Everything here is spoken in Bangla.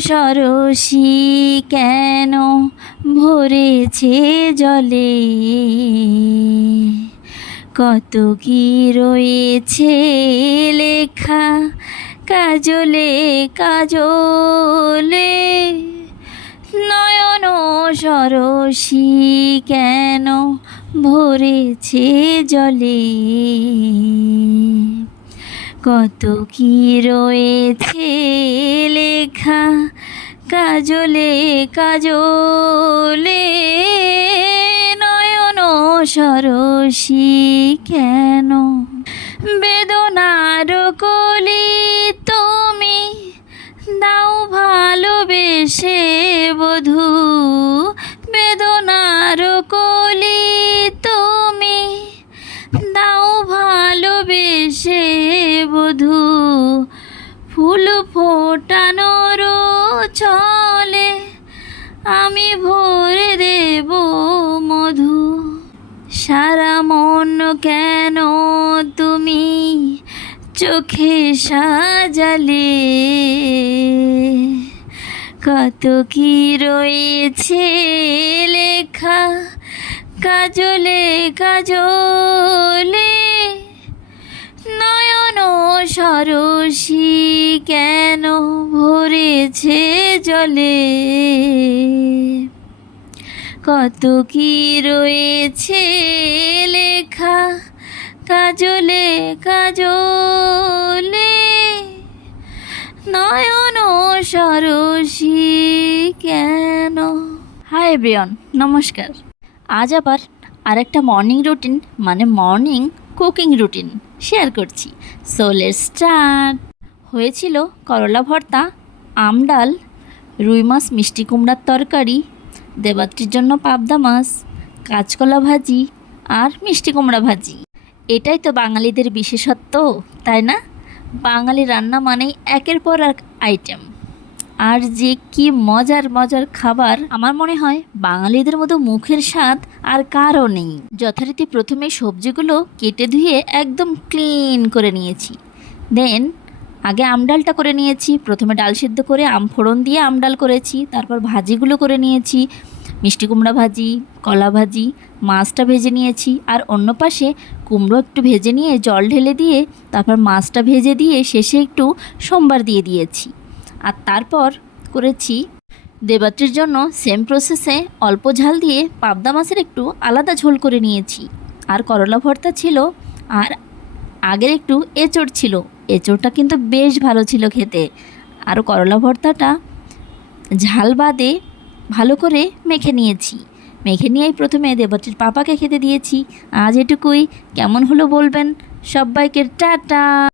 সরসী কেন ভরেছে জলে, কত কি রয়েছে লেখা কাজলে কাজলে। নয়ন সরসী কেন ভরেছে জলে, কত কি রয়েছে লেখা কাজলে কাজলে। নয়ন সরসী কেন, বেদনার কলি তুমি দাও ভালোবেসে বধূ, বেদনার কলি তুমি দাও ভালোবেসে বধূ। ফুল ফোটানোর ছলে আমি ভরে দেব মধু। সারা মন কেন তুমি চোখে সাজালে, কত কি রয়েছে লেখা কাজলে কাজলে। নয়ন সরসী কেন ভরেছে জলে, কত কি রয়েছে লেখা কাজলে কাজলে। নয়ন সরসী কেন। হাই এভরিওয়ান, নমস্কার। আজ আবার আরেকটা মর্নিং রুটিন মানে মর্নিং কুকিং রুটিন শেয়ার করছি। So let's start. হয়েছিল করলা ভর্তা, আম ডাল, রুই মাছ মিষ্টি কুমড়ার তরকারি, দেবাত্রীর জন্য পাবদা মাছ, কাঁচকলা ভাজি আর মিষ্টি কুমড়া ভাজি। এটাই তো বাঙালিদের বিশেষত্ব, তাই না? বাঙালি রান্না মানেই একের পর এক আইটেম, আর যে কি মজার মজার খাবার। আমার মনে হয় বাঙালিদের মতো মুখের স্বাদ আর কারও নেই। যথারীতি প্রথমে সবজিগুলো কেটে ধুয়ে একদম ক্লিন করে নিয়েছি। দেন আগে আমডালটা করে নিয়েছি। প্রথমে ডাল সিদ্ধ করে আম ফোড়ন দিয়ে আমডাল করেছি, তারপর ভাজিগুলো করে নিয়েছি। মিষ্টি কুমড়া ভাজি, কলা ভাজি, মাছটা ভেজে নিয়েছি, আর অন্য পাশে কুমড়ো একটু ভেজে নিয়ে জল ঢেলে দিয়ে তারপর মাছটা ভেজে দিয়ে শেষে একটু সোমবার দিয়ে দিয়েছি। আর তারপর করেছি দেবাত্রীর জন্য সেম প্রসেসে অল্প ঝাল দিয়ে পাবদা মাছের একটু আলাদা ঝোল করে নিয়েছি। আর করলা ভর্তা ছিল, আর আগের একটু এঁচড় ছিল। এঁচড়টা কিন্তু বেশ ভালো ছিল খেতে। আর করলা ভর্তাটা ঝাল বাদে ভালো করে মেখে নিয়েছি। মেখে নিয়েই প্রথমে দেবাত্রীর পাপাকে খেতে দিয়েছি। আজ এটুকুই। কেমন হলো বলবেন। সবাইকে টাটা।